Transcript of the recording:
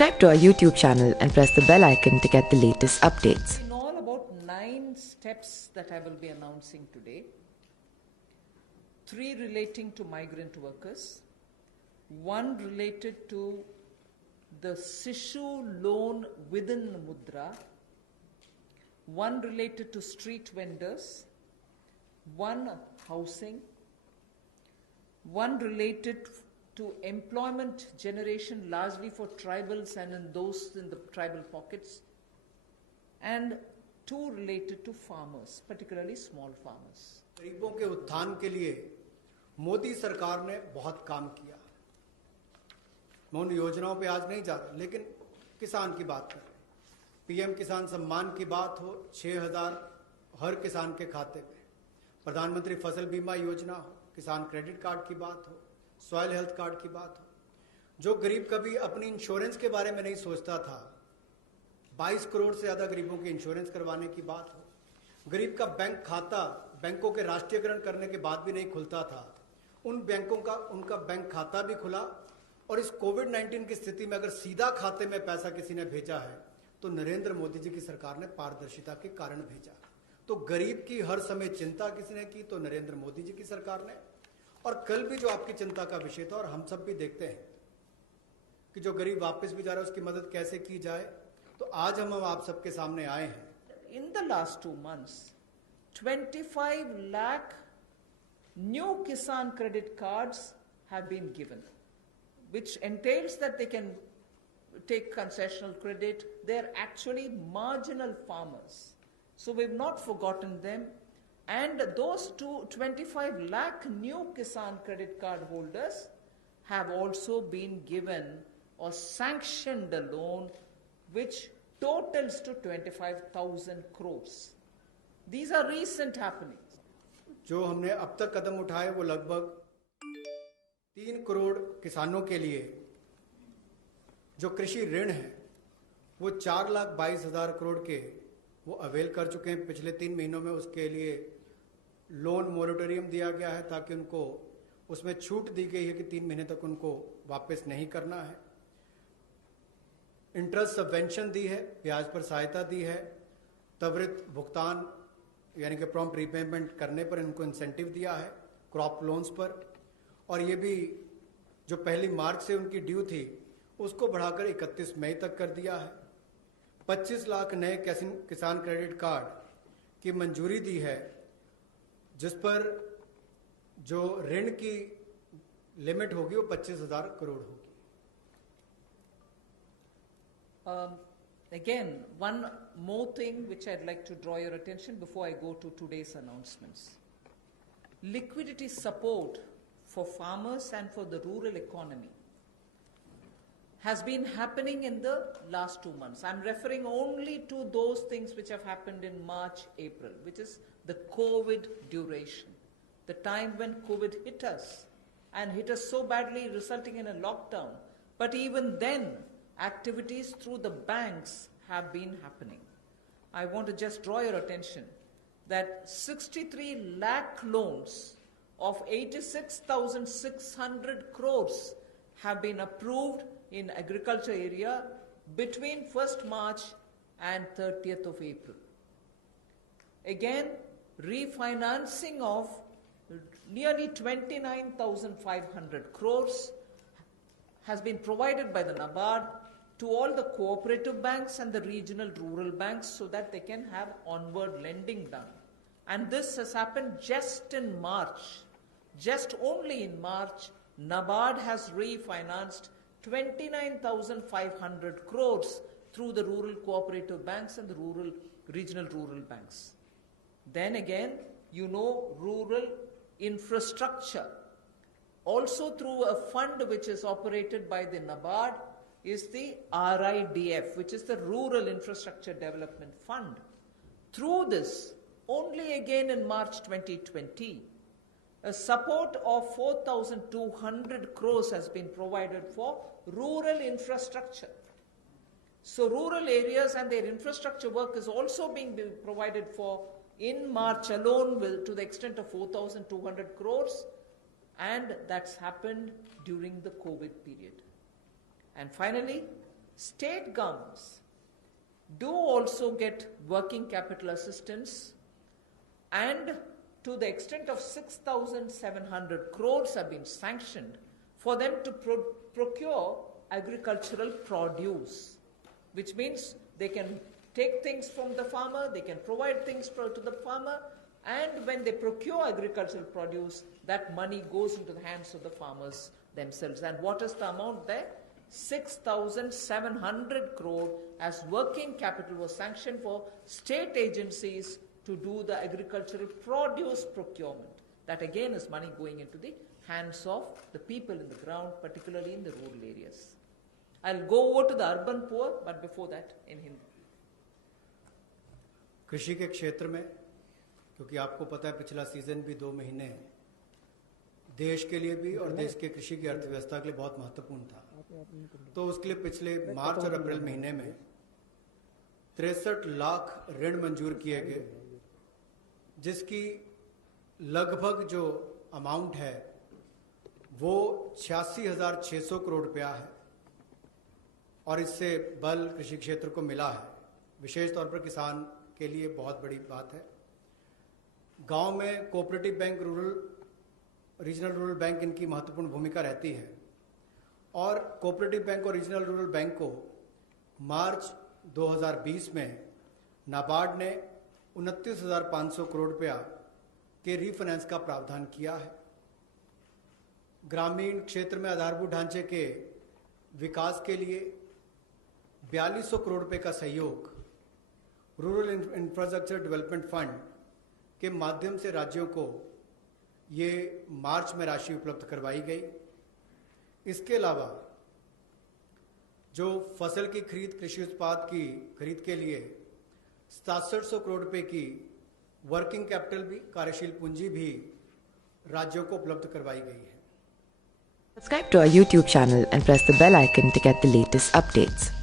Subscribe to our YouTube channel and press the bell icon to get the latest updates. In all, about 9 steps that I will be announcing today. 3 relating to migrant workers, 1 related to the Sishu loan within Mudra, 1 related to street vendors, 1 housing, 1 related to employment generation largely for tribals and in those in the tribal pockets, and 2 related to farmers, particularly small farmers. गरीबों के उत्थान के लिए मोदी सरकार ने बहुत काम किया। मैं उन योजनाओं पे आज नहीं जाता, लेकिन किसान की बात कर रहे हैं। पीएम किसान सम्मान की बात हो, 6,000 हर किसान के खाते में, प्रधानमंत्री फसल बीमा योजना हो, किसान क्रेडिट कार्ड की बात हो, सॉइल हेल्थ कार्ड की बात हो। जो गरीब कभी अपनी इंश्योरेंस के बारे में नहीं सोचता था, 22 करोड़ से ज़्यादा गरीबों की इंश्योरेंस करवाने की बात हो। गरीब का बैंक खाता बैंकों के राष्ट्रीयकरण करने के बाद भी नहीं खुलता था, उन बैंकों का उनका बैंक खाता भी खुला। और इस कोविड-19 की स्थिति में अगर सीधा खाते में पैसा किसी ने भेजा है तो नरेंद्र मोदी जी की सरकार ने पारदर्शिता के कारण भेजा। तो गरीब की हर समय चिंता किसने की? तो नरेंद्र मोदी जी की सरकार ने। और कल भी जो आपकी चिंता का विषय था, और हम सब भी देखते हैं कि जो गरीब वापस भी जा रहा है उसकी मदद कैसे की जाए, तो आज हम आप सबके सामने आए हैं। In the last 2 months, 25 lakh new Kisan credit cards have been given, which entails that they can take concessional credit. They're actually marginal farmers. So we've not forgotten them. And those 25 lakh new Kisan credit card holders have also been given or sanctioned a loan which totals to 25,000 crores. These are recent happenings. जो हमने अब तक कदम उठाए वो लगभग 3 करोड़ किसानों के लिए जो कृषि ऋण है वो 4,22,000 करोड़ के वो अवेल कर चुके हैं। पिछले 3 महीनों में उसके लिए लोन मोरेटोरियम दिया गया है ताकि उनको उसमें छूट दी गई है कि 3 महीने तक उनको वापस नहीं करना है। इंटरेस्ट सबवेंशन दी है, ब्याज पर सहायता दी है, त्वरित भुगतान यानी कि प्रॉम्प्ट रीपेमेंट करने पर इनको इंसेंटिव दिया है, क्रॉप लोन्स पर। और ये भी जो 1 मार्च से उनकी ड्यू थी उसको बढ़ाकर 31 मई तक कर दिया है। 25 लाख नए किसान क्रेडिट कार्ड की मंजूरी दी है, जिस पर जो ऋण की लिमिट होगी वो 25,000 करोड़ होगी। Again, one more thing which I'd like to draw your attention before I go to today's announcements. Liquidity support for farmers and for the rural economy has been happening in the last 2 months. I'm referring only to those things which have happened in March, April, which is the COVID duration, the time when COVID hit us and hit us so badly, resulting in a lockdown. But even then, activities through the banks have been happening. I want to just draw your attention that 63 lakh loans of 86,600 crores have been approved in agriculture area between 1st March and 30th of April. Again, refinancing of nearly 29,500 crores has been provided by the NABARD to all the cooperative banks and the regional rural banks so that they can have onward lending done. And this has happened just in March. Just only in March, NABARD has refinanced 29,500 crores through the rural cooperative banks and the regional rural banks. Then again, you know, rural infrastructure, also through a fund which is operated by the NABARD, is the RIDF, which is the Rural Infrastructure Development Fund. Through this, only again in March 2020, a support of 4,200 crores has been provided for rural infrastructure. So rural areas and their infrastructure work is also being provided for in March alone to the extent of 4,200 crores, and that's happened during the COVID period. And finally, state governments do also get working capital assistance, and to the extent of 6,700 crores have been sanctioned for them to procure agricultural produce, which means they can take things from the farmer, they can provide things to the farmer, and when they procure agricultural produce, that money goes into the hands of the farmers themselves. And what is the amount there? 6,700 crore as working capital was sanctioned for state agencies to do the agricultural produce procurement. That again is money going into the hands of the people in the ground, particularly in the rural areas. I'll go over to the urban poor, but before that in Hindi. कृषि के क्षेत्र में, क्योंकि आपको पता है पिछला season भी 2 महीने देश के लिए भी और देश के कृषि की अर्थव्यवस्था के लिए बहुत महत्वपूर्ण था, तो उसके लिए पिछले मार्च और अप्रैल महीने में 63 लाख ऋण मंजूर किए गए, जिसकी लगभग जो अमाउंट है वो 86,600 करोड़ रुपया है, और इससे बल कृषि क्षेत्र को मिला है। विशेष तौर पर किसान के लिए बहुत बड़ी बात है। गांव में cooperative bank, regional rural bank इनकी महत्वपूर्ण भूमिका रहती है, और कोऑपरेटिव बैंक और रीजनल रूरल बैंक को मार्च 2020 में नाबार्ड ने 29,500 करोड़ रुपया के रीफाइनेंस का प्रावधान किया है। ग्रामीण क्षेत्र में आधारभूत ढांचे के विकास के लिए 4200 करोड़ रुपए का सहयोग रूरल इंफ्रास्ट्रक्चर डेवलपमेंट फंड के माध्यम से राज्यों को ये मार्च में राशि उपलब्ध करवाई गई। इसके अलावा जो फसल की खरीद, कृषि उत्पाद की खरीद के लिए 6700 करोड़ रुपए की वर्किंग कैपिटल भी, कार्यशील पूंजी भी राज्यों को उपलब्ध करवाई गई है। Subscribe to our YouTube channel and press the bell icon to get the latest updates.